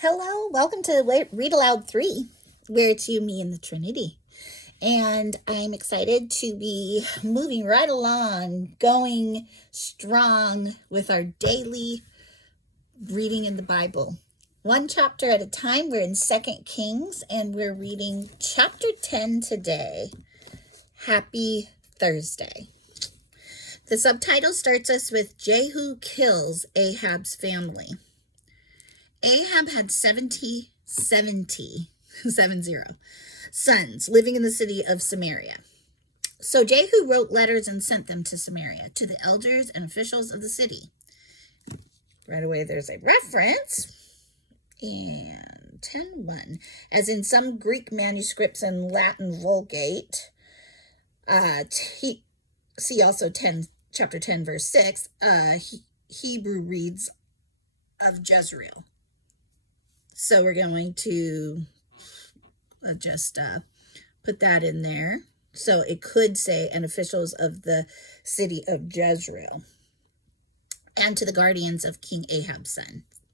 Hello, welcome to Read Aloud 3, where it's you, me, and the Trinity. And I'm excited to be moving right along, going strong with our daily reading in the Bible. One chapter at a time. We're in 2 Kings, and we're reading chapter 10 today. Happy Thursday. The subtitle starts us with Jehu kills Ahab's family. Ahab had 70 sons living in the city of Samaria. So Jehu wrote letters and sent them to Samaria, to the elders and officials of the city. Right away, there's a reference. And 10:1, as in some Greek manuscripts and Latin Vulgate. See also chapter 10, verse 6. Hebrew reads of Jezreel. So we're going to just put that in there. So it could say, and officials of the city of Jezreel, and to the guardians of King Ahab's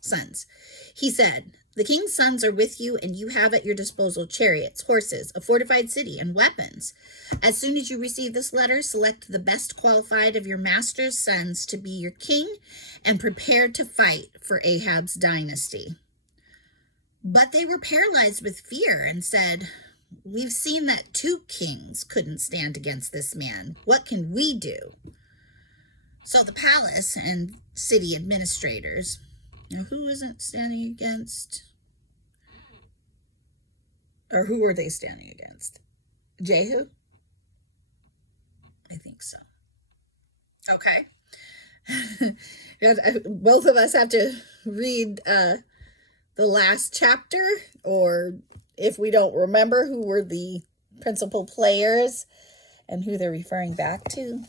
sons. He said, the king's sons are with you, and you have at your disposal chariots, horses, a fortified city, and weapons. As soon as you receive this letter, select the best qualified of your master's sons to be your king, and prepare to fight for Ahab's dynasty. But they were paralyzed with fear and said, we've seen that 2 kings couldn't stand against this man. What can we do? So the palace and city administrators, who isn't standing against? Or who are they standing against? Jehu? I think so. Okay. Both of us have to read the last chapter, or if we don't remember who were the principal players and who they're referring back to,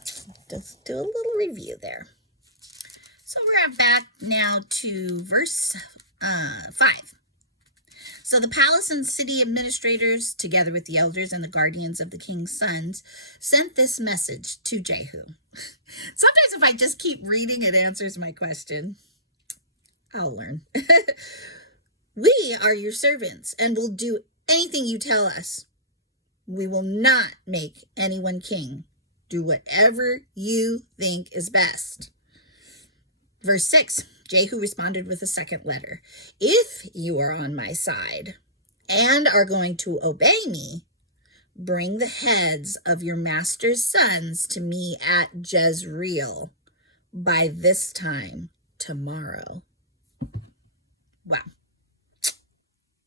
just do a little review there. So we're back now to verse 5. So the palace and city administrators, together with the elders and the guardians of the king's sons, sent this message to Jehu. Sometimes if I just keep reading, it answers my question. I'll learn. We are your servants and will do anything you tell us. We will not make anyone king. Do whatever you think is best. Verse 6, Jehu responded with a second letter. If you are on my side and are going to obey me, bring the heads of your master's sons to me at Jezreel by this time tomorrow. Wow.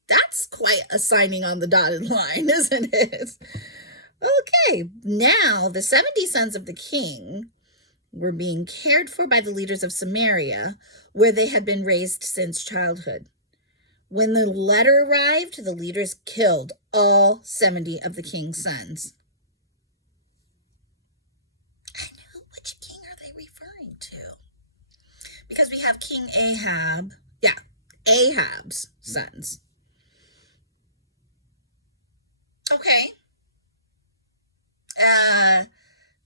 That's quite a signing on the dotted line, isn't it? Okay, now the 70 sons of the king were being cared for by the leaders of Samaria, where they had been raised since childhood. When the letter arrived, the leaders killed all 70 of the king's sons. I know, which king are they referring to? Because we have King Ahab, Ahab's sons. Okay.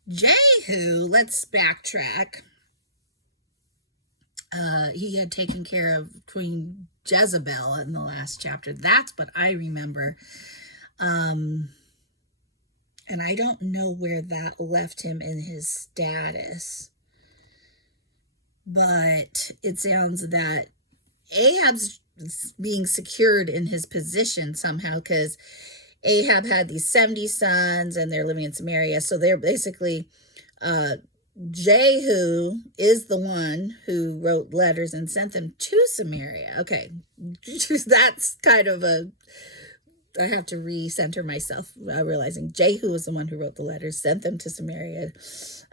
Jehu, let's backtrack. He had taken care of Queen Jezebel in the last chapter. That's what I remember. And I don't know where that left him in his status. But it sounds that Ahab's being secured in his position somehow, because Ahab had these 70 sons and they're living in Samaria. So they're basically, Jehu is the one who wrote letters and sent them to Samaria. Okay, that's kind of I have to recenter myself, realizing Jehu was the one who wrote the letters, sent them to Samaria,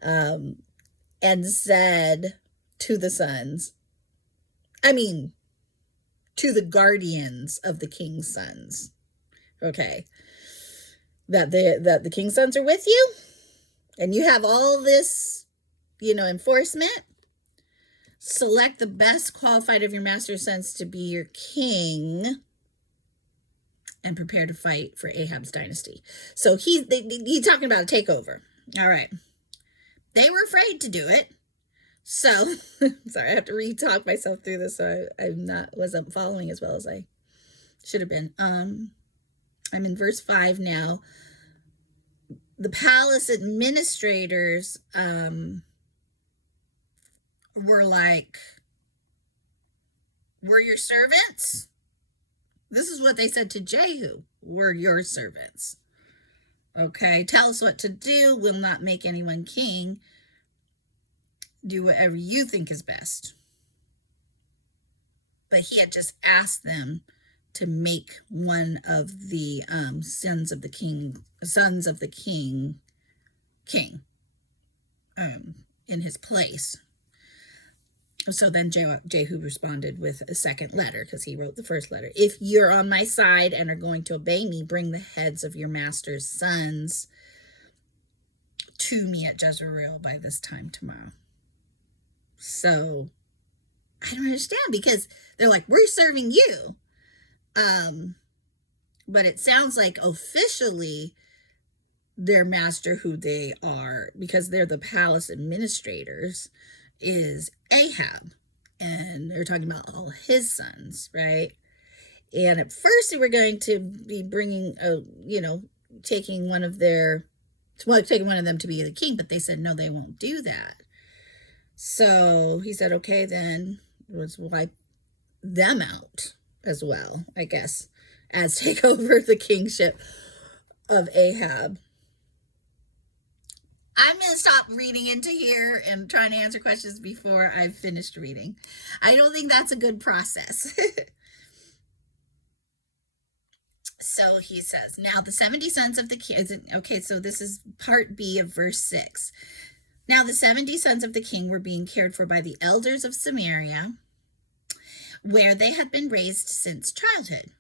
and said to the sons, to the guardians of the king's sons, okay, that the king's sons are with you, and you have all this, enforcement. Select the best qualified of your master's sons to be your king, and prepare to fight for Ahab's dynasty. So he's talking about a takeover. All right. They were afraid to do it, So, sorry, I have to re-talk myself through this, so wasn't following as well as I should have been. I'm in verse 5 now. The palace administrators were like, "We're your servants." This is what they said to Jehu. "We're your servants. Okay, tell us what to do. We'll not make anyone king. Do whatever you think is best." But he had just asked them to make one of the sons of the king king in his place. So then Jehu responded with a second letter, because he wrote the first letter. "If you're on my side and are going to obey me, bring the heads of your master's sons to me at Jezreel by this time tomorrow." So I don't understand, because they're like, "We're serving you." But it sounds like officially their master, who they are, because they're the palace administrators, is Ahab. And they're talking about all his sons, right? And at first they were going to be bringing, taking one of them to be the king, but they said, no, they won't do that. So he said, okay, then let's wipe them out as well, I guess, as take over the kingship of Ahab. I'm going to stop reading into here and trying to answer questions before I've finished reading. I don't think that's a good process. So he says, now the 70 sons of the king. Okay, so this is part B of verse 6. Now the 70 sons of the king were being cared for by the elders of Samaria, where they had been raised since childhood.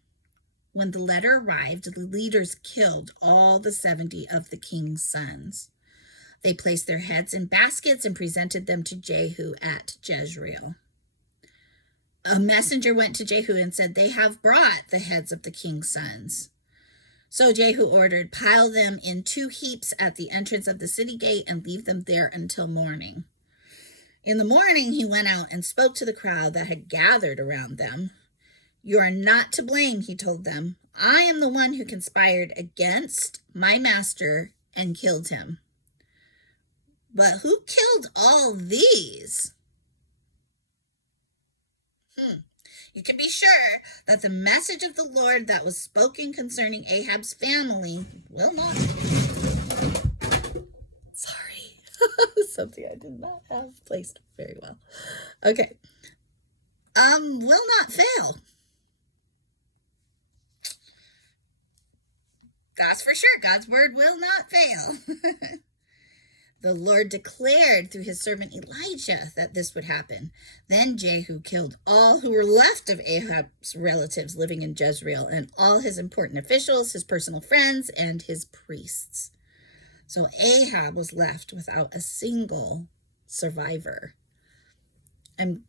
When the letter arrived, the leaders killed all the 70 of the king's sons. They placed their heads in baskets and presented them to Jehu at Jezreel. A messenger went to Jehu and said, "They have brought the heads of the king's sons." So Jehu ordered, "Pile them in 2 heaps at the entrance of the city gate and leave them there until morning." In the morning, he went out and spoke to the crowd that had gathered around them. "You are not to blame," he told them. "I am the one who conspired against my master and killed him. But who killed all these?" You can be sure that the message of the Lord that was spoken concerning Ahab's family will not... Sorry. Something I did not have placed very well. Okay. Will not fail. That's for sure. God's word will not fail. The Lord declared through his servant Elijah that this would happen. Then Jehu killed all who were left of Ahab's relatives living in Jezreel, and all his important officials, his personal friends, and his priests. So Ahab was left without a single survivor. I'm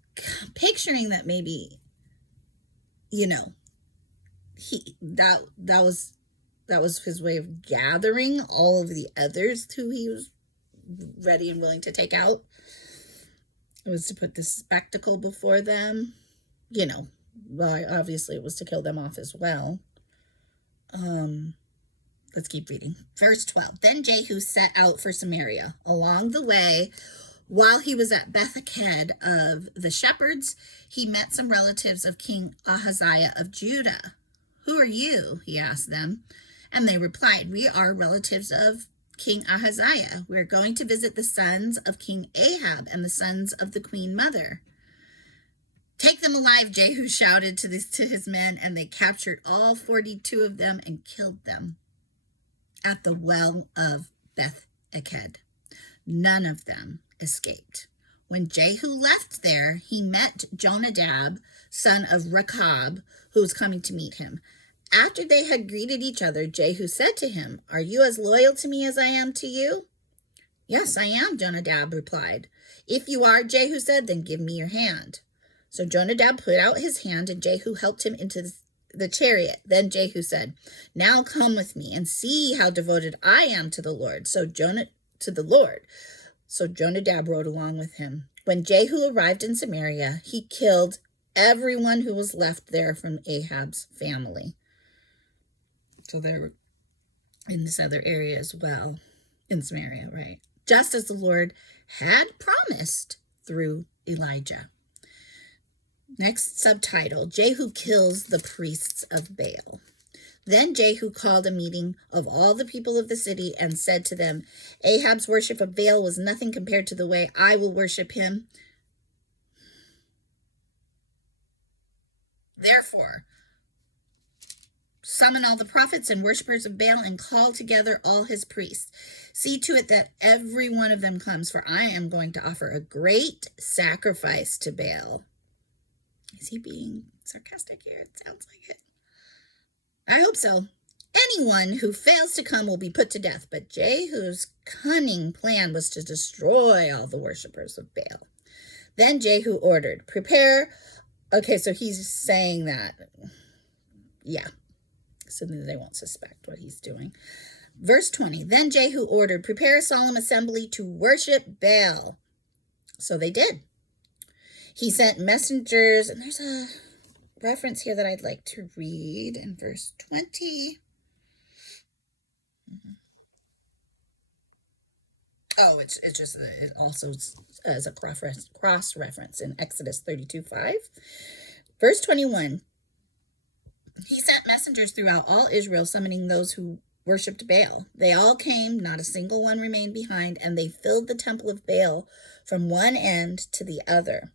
picturing that maybe, that was his way of gathering all of the others who he was ready and willing to take out. It was to put this spectacle before them. Well, obviously it was to kill them off as well. Let's keep reading. Verse 12. Then Jehu set out for Samaria. Along the way, while he was at Beth-eked of the shepherds, he met some relatives of King Ahaziah of Judah. "Who are you?" he asked them. And they replied, "We are relatives of King Ahaziah. We're going to visit the sons of King Ahab and the sons of the queen mother." "Take them alive," Jehu shouted to his men, and they captured all 42 of them and killed them at the well of Beth-eked. None of them escaped. When Jehu left there, he met Jonadab, son of Rechab, who was coming to meet him. After they had greeted each other, Jehu said to him, "Are you as loyal to me as I am to you?" "Yes, I am," Jonadab replied. "If you are," Jehu said, "then give me your hand." So Jonadab put out his hand, and Jehu helped him into the chariot. Then Jehu said, "Now come with me and see how devoted I am to the Lord." So Jonadab rode along with him. When Jehu arrived in Samaria, he killed everyone who was left there from Ahab's family. So they're in this other area as well, in Samaria, right? Just as the Lord had promised through Elijah. Next subtitle, Jehu kills the priests of Baal. Then Jehu called a meeting of all the people of the city and said to them, Ahab's worship of Baal was nothing compared to the way I will worship him. Therefore, summon all the prophets and worshippers of Baal and call together all his priests. See to it that every one of them comes, for I am going to offer a great sacrifice to Baal. Is he being sarcastic here? It sounds like it. I hope so. Anyone who fails to come will be put to death. But Jehu's cunning plan was to destroy all the worshippers of Baal. Then Jehu ordered, prepare. Okay, so he's saying that, yeah, so that they won't suspect what he's doing. Verse 20, then Jehu ordered, prepare a solemn assembly to worship Baal. So they did. He sent messengers, and there's a reference here that I'd like to read in verse 20. Oh, it's just, it also as a cross reference in Exodus 32:5. Verse 21. He sent messengers throughout all Israel, summoning those who worshipped Baal. They all came, not a single one remained behind, and they filled the temple of Baal from one end to the other.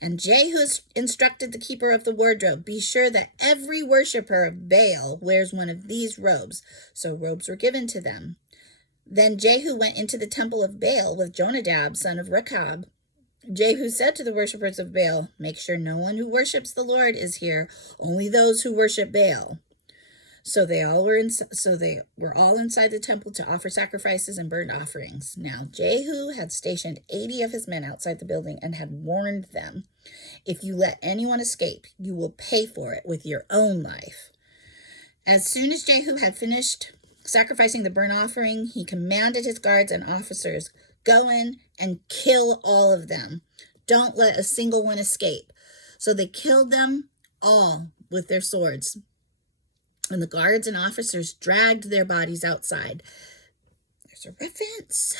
And Jehu instructed the keeper of the wardrobe, be sure that every worshiper of Baal wears one of these robes. So robes were given to them. Then Jehu went into the temple of Baal with Jonadab, son of Rechab. Jehu said to the worshippers of Baal, make sure no one who worships the Lord is here, only those who worship Baal. So they were all inside the temple to offer sacrifices and burnt offerings. Now Jehu had stationed 80 of his men outside the building and had warned them, if you let anyone escape, you will pay for it with your own life. As soon as Jehu had finished sacrificing the burnt offering, he commanded his guards and officers, go in and kill all of them. Don't let a single one escape. So they killed them all with their swords. And the guards and officers dragged their bodies outside. There's a reference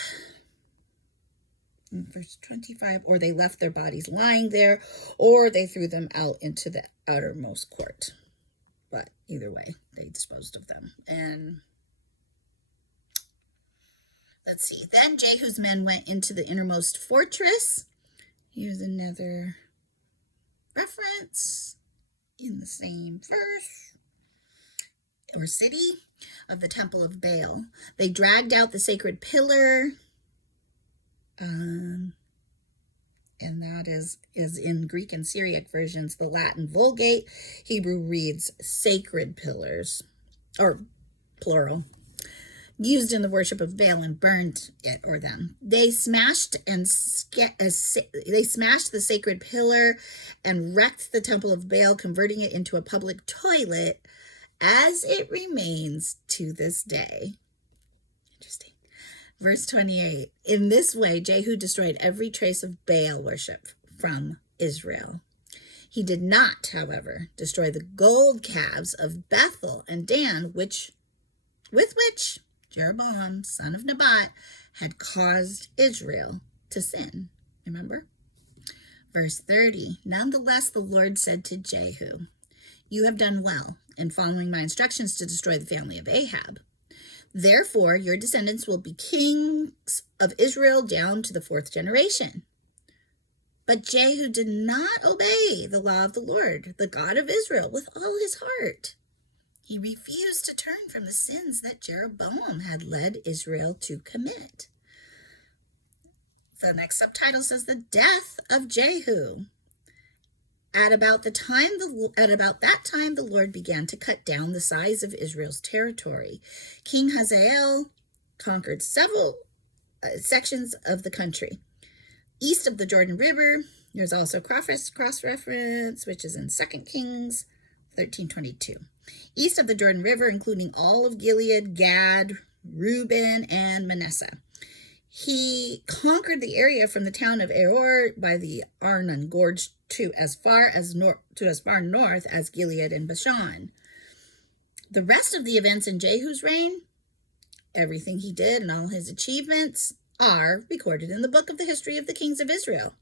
in verse 25. Or they left their bodies lying there, or they threw them out into the outermost court. But either way, they disposed of them. And let's see. Then Jehu's men went into the innermost fortress. Here's another reference in the same verse or city of the temple of Baal. They dragged out the sacred pillar. And that is in Greek and Syriac versions. The Latin Vulgate, Hebrew reads sacred pillars, or plural, used in the worship of Baal, and burned it or them. They smashed the sacred pillar and wrecked the temple of Baal, converting it into a public toilet, as it remains to this day. Interesting. Verse 28. In this way, Jehu destroyed every trace of Baal worship from Israel. He did not, however, destroy the gold calves of Bethel and Dan, with which Jeroboam, son of Nebat, had caused Israel to sin. Remember? Verse 30. Nonetheless, the Lord said to Jehu, you have done well in following my instructions to destroy the family of Ahab. Therefore, your descendants will be kings of Israel down to the 4th generation. But Jehu did not obey the law of the Lord, the God of Israel, with all his heart. He refused to turn from the sins that Jeroboam had led Israel to commit. The next subtitle says the death of Jehu. At about that time, the Lord began to cut down the size of Israel's territory. King Hazael conquered several sections of the country. East of the Jordan River, there's also cross-reference, which is in 2 Kings 13:22. East of the Jordan River, including all of Gilead, Gad, Reuben, and Manasseh. he conquered the area from the town of Aor by the Arnon Gorge to as far north as Gilead and Bashan. The rest of the events in Jehu's reign, everything he did and all his achievements, are recorded in the book of the history of the kings of Israel.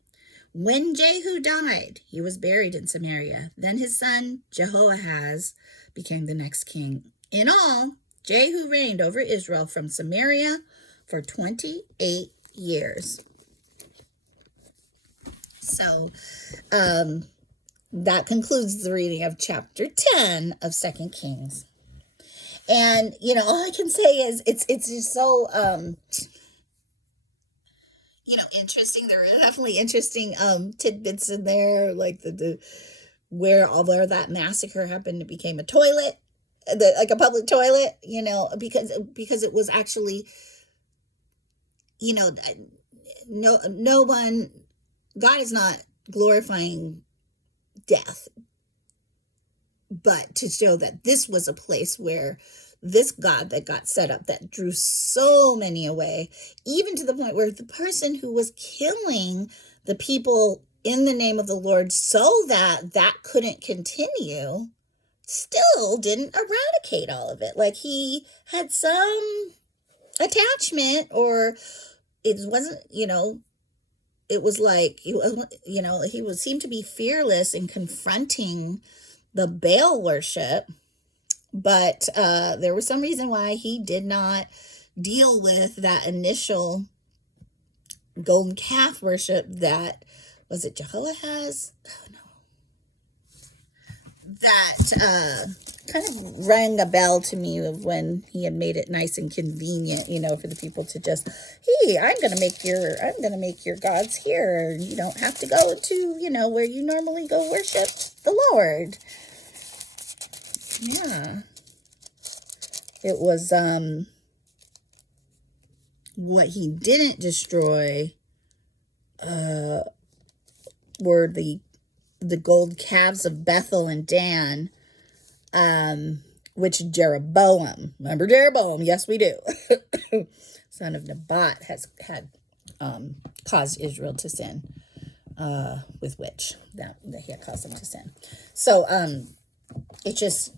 When Jehu died, he was buried in Samaria. Then his son Jehoahaz became the next king. In all, Jehu reigned over Israel from Samaria for 28 years. So that concludes the reading of chapter 10 of 2 Kings. And, all I can say is it's just so, interesting. There are definitely interesting tidbits in there, like where that massacre happened, it became a toilet, like a public toilet, because it was actually, no one, God is not glorifying death, but to show that this was a place where this God that got set up that drew so many away, even to the point where the person who was killing the people in the name of the Lord so that couldn't continue, still didn't eradicate all of it. Like he had some attachment, or it wasn't, it was like, he seemed to be fearless in confronting the Baal worship, but there was some reason why he did not deal with that initial golden calf worship that, was it Jehoahaz? Oh, no. That kind of rang a bell to me of when he had made it nice and convenient, for the people to just, hey, I'm gonna make your gods here. You don't have to go to, where you normally go worship the Lord. Yeah. It was what he didn't destroy were the gold calves of Bethel and Dan, which Jeroboam, remember Jeroboam? Yes, we do. Son of Nebat had caused Israel to sin, with which that he had caused them to sin. So it's just,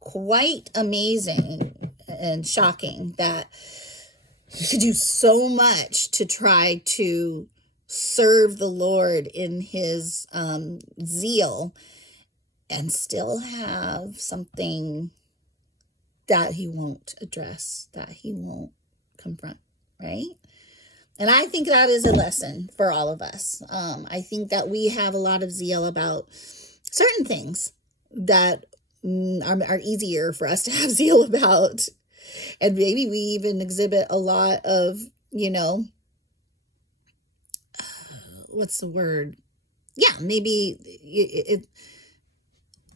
quite amazing and shocking that he could do so much to try to serve the Lord in his zeal and still have something that he won't address, that he won't confront, right? And I think that is a lesson for all of us. I think that we have a lot of zeal about certain things that are easier for us to have zeal about. And maybe we even exhibit a lot of, what's the word? Yeah, maybe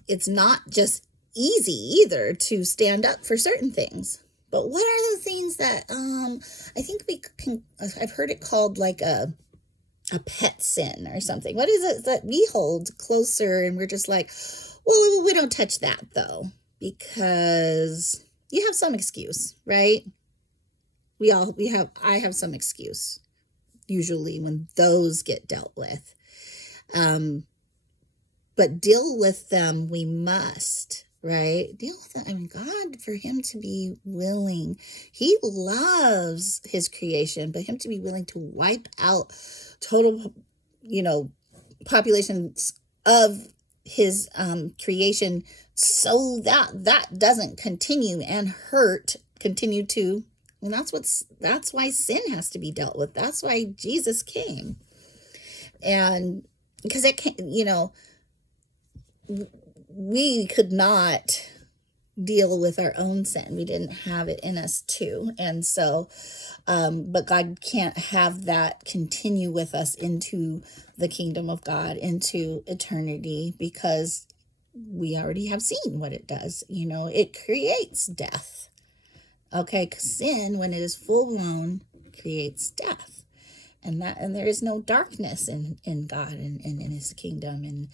it's not just easy either to stand up for certain things. But what are the things that I think I've heard it called like a pet sin or something. What is it that we hold closer and we're just like, well, we don't touch that though, because you have some excuse, right? I have some excuse usually when those get dealt with. But deal with them we must, right? Deal with them. I mean, God, for him to be willing, he loves his creation, but him to be willing to wipe out total, populations of his creation so that doesn't continue and continue to, and that's why sin has to be dealt with. That's why Jesus came. And because it can't, we could not deal with our own sin. We didn't have it in us too. And so, but God can't have that continue with us into the kingdom of God, into eternity, because we already have seen what it does. It creates death. Okay, 'cause sin, when it is full blown, creates death. And there is no darkness in God and in his kingdom. And